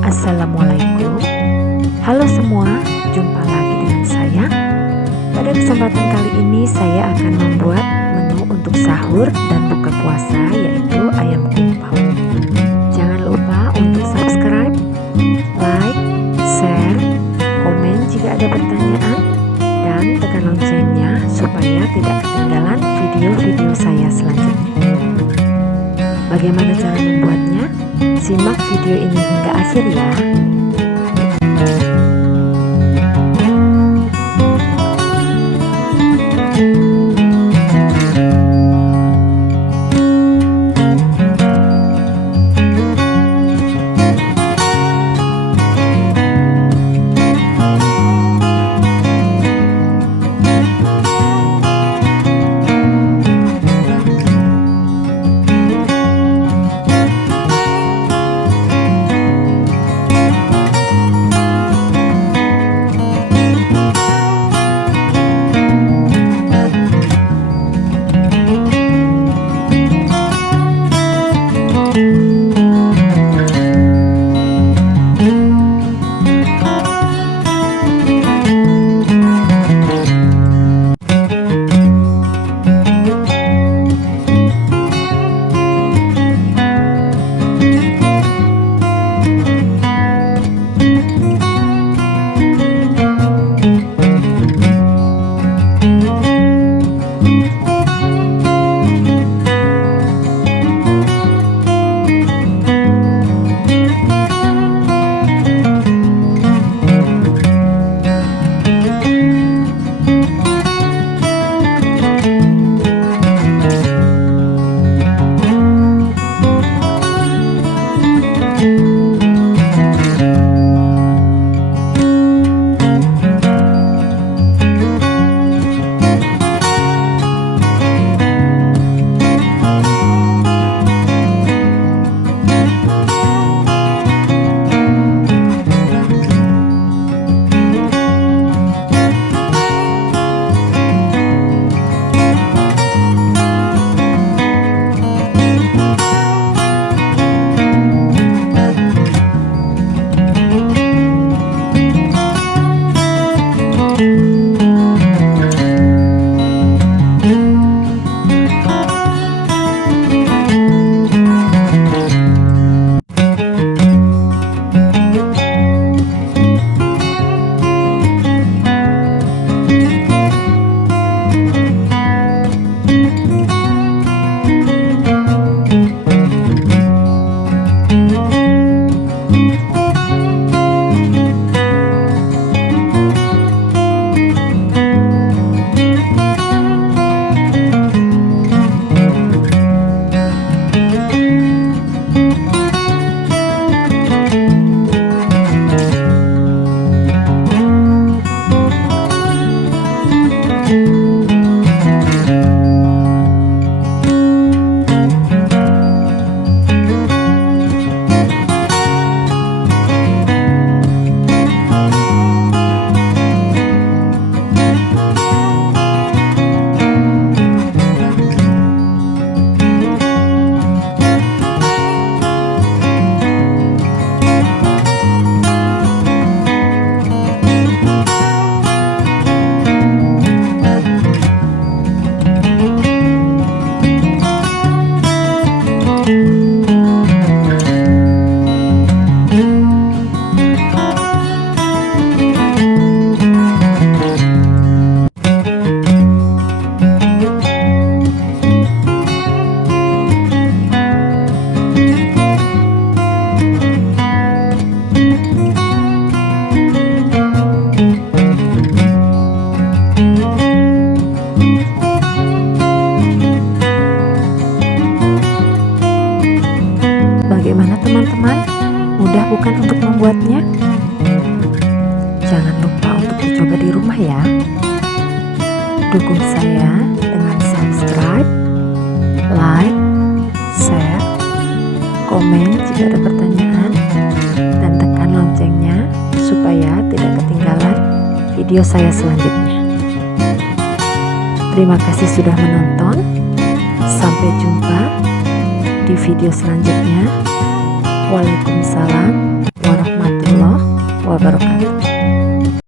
Assalamualaikum. Halo semua, jumpa lagi dengan saya. Pada kesempatan kali ini saya akan membuat menu untuk sahur dan buka puasa, yaitu ayam kumpau. Jangan lupa untuk subscribe, like, share, komen jika ada pertanyaan, dan tekan loncengnya supaya tidak ketinggalan video-video saya selanjutnya. Bagaimana cara membuatnya? Simak video ini hingga akhir ya. Bagaimana teman-teman? Mudah bukan untuk membuatnya? Jangan lupa untuk dicoba di rumah ya. Dukung saya dengan subscribe, like, share, komen jika ada pertanyaan, dan tekan loncengnya supaya tidak ketinggalan video saya selanjutnya. Terima kasih sudah menonton. Sampai jumpa di video selanjutnya. Waalaikumsalam warahmatullahi wabarakatuh.